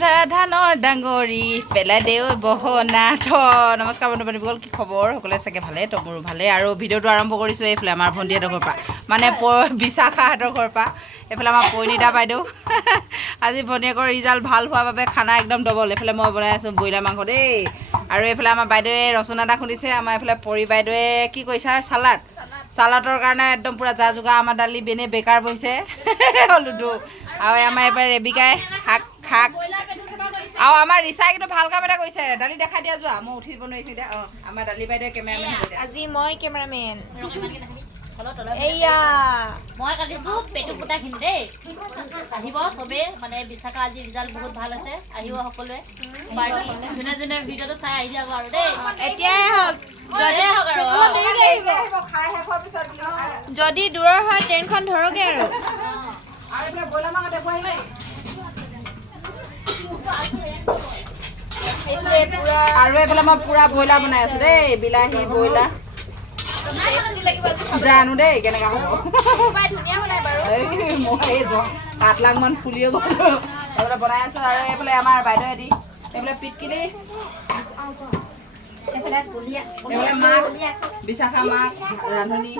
ধানৰ ডাঙৰি পেলাই দেও বহনা থ নমস্কাৰ বন্ধু বান্ধৱীসকল কি খবৰ সকলোৱে চাগে ভালে তো মোৰো ভালে আৰু ভিডিঅ'টো আৰম্ভ কৰিছোঁ এইফালে আমাৰ ভণ্টিহঁতৰ ঘৰৰ পৰা মানে বিশাখাহঁতৰ ঘৰৰ পৰা এইফালে আমাৰ পৰিণীতা বাইদেউ আজি ভনীয়েকৰ ৰিজাল্ট ভাল হোৱাৰ বাবে খানা একদম ডবল এইফালে মই বনাই আছোঁ ব্ৰইলাৰ মাংস দেই আৰু এইফালে আমাৰ বাইদেৱে ৰচনা এটা খুন্দিছে আমাৰ এইফালে পৰি বাইদেৱে কি কৈছা চালাডৰ কাৰণে একদম পূৰা যা যোগাৰ আমাৰ দালি বেনে বেকাৰ বহিছে লুডু আৰু আমাৰ এইবাৰ ৰেবিকাই শাক আৰু আমাৰ ৰিচাই কিন্তু ভাল কাম এটা কৰিছে দালি দেখাই দিয়া যোৱা মই উঠিব নোৱাৰিছোঁ এতিয়া অঁ আমাৰ দালি বাইদেৱে কেমেৰামেন আজি মই কেমেৰামেন এইয়া মই কাটিছোঁ পেটু ফুটাখিনি দেই আহিব চবেই মানে বিশাখা আজি ৰিজাল্ট বহুত ভাল হৈছে আহিব সকলোৱে যোনে যোনে ভিডিঅ'টো চাই আহি যাব আৰু দেই এতিয়াই হওক যদি দূৰৰ হয় ট্ৰেইনখন ধৰকে আৰু আৰু এইফালে মই পুৰা ব্ৰইলাৰ বনাই আছোঁ দেই বিলাহী ব্ৰইলাৰ জানো দেই কেনেকুৱা হ'ব মই 7 লাখমান ফুলিও গ'লোঁ এইফালে বনাই আছোঁ আৰু এইফালে আমাৰ বাইদেৱে দি এইফালে পিটকিলি এইফালে মাক বিশাখা মাক ৰান্ধনি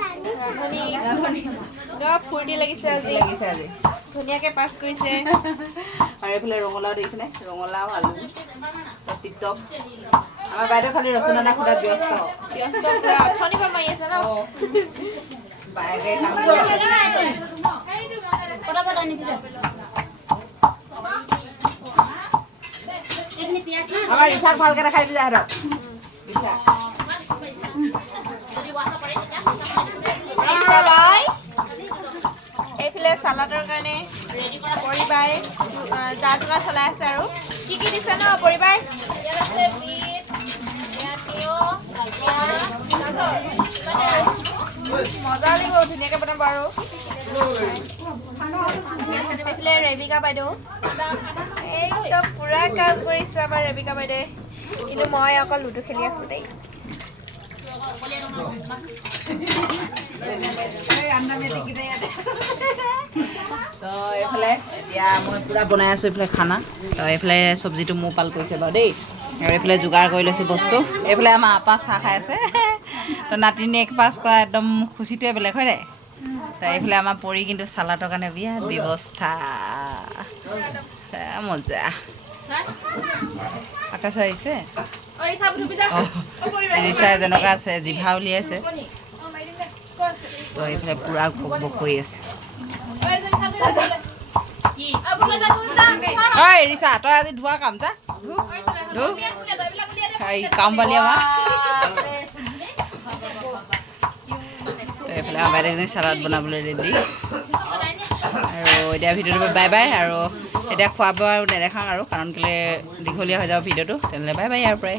ফূৰ্তি লাগিছে আজি ধুনীয়াকৈ পাছ কৰিছে আৰু এইফালে ৰঙালাও দেখিছেনে ৰঙালাও আলু টিপটপ আমাৰ বাইদেউ খালি ৰচনা খুদাত ব্যস্ত অথনিৰ পৰা মাৰি আছে ন বাইকে আমাৰ ৰিচাক ভালকৈ দেখাই দিবি সিহঁতক এইফালে চালাডৰ কাৰণে পৰিবাই যা যোগাৰ চলাই আছে আৰু কি দিছে ন পৰিবাই মজা লাগিব ধুনীয়াকৈ বনাব আৰু এইফালে ৰেবিকা বাইদেউ একদম পুৰা কাম কৰিছে আমাৰ ৰেবিকা বাইদেৱে কিন্তু মই অকল লুডু খেলি আছোঁ দেই তো এইফালে এতিয়া মই পূৰা বনাই আছোঁ এইফালে খানা তো এইফালে চব্জিটো মোৰ পাল কৰিছে বাৰু দেই আৰু এইফালে যোগাৰ কৰি লৈছোঁ বস্তু এইফালে আমাৰ আপা চাহ খাই আছে তো নাতিনীয়েক পাছ কৰা একদম খুচিটোৱে বেলেগ হয় নাই তো এইফালে আমাৰ পৰি কিন্তু চালাডৰ কাৰণে বিৰাট ব্যৱস্থা মজা আকাশ আহিছে ৰিচা যেনেকুৱা আছে জিভা উলিয়াইছে তো এইফালে পূৰা বক কৰি আছে ঐ ৰিচা তই আজি ধোৱা কাম যা ধু এই কাম বালি আমাৰ এইফালে আমাৰ বাইদেউজনী চালাড বনাবলৈ ৰেডি আৰু এতিয়া ভিডিঅ'টো বাই বাই আৰু এতিয়া খোৱা বোৱা আৰু নেদেখাওঁ আৰু কাৰণ কেলৈ দীঘলীয়া হৈ যাব ভিডিঅ'টো তেনেহ'লে বাই বাই ইয়াৰ পৰাই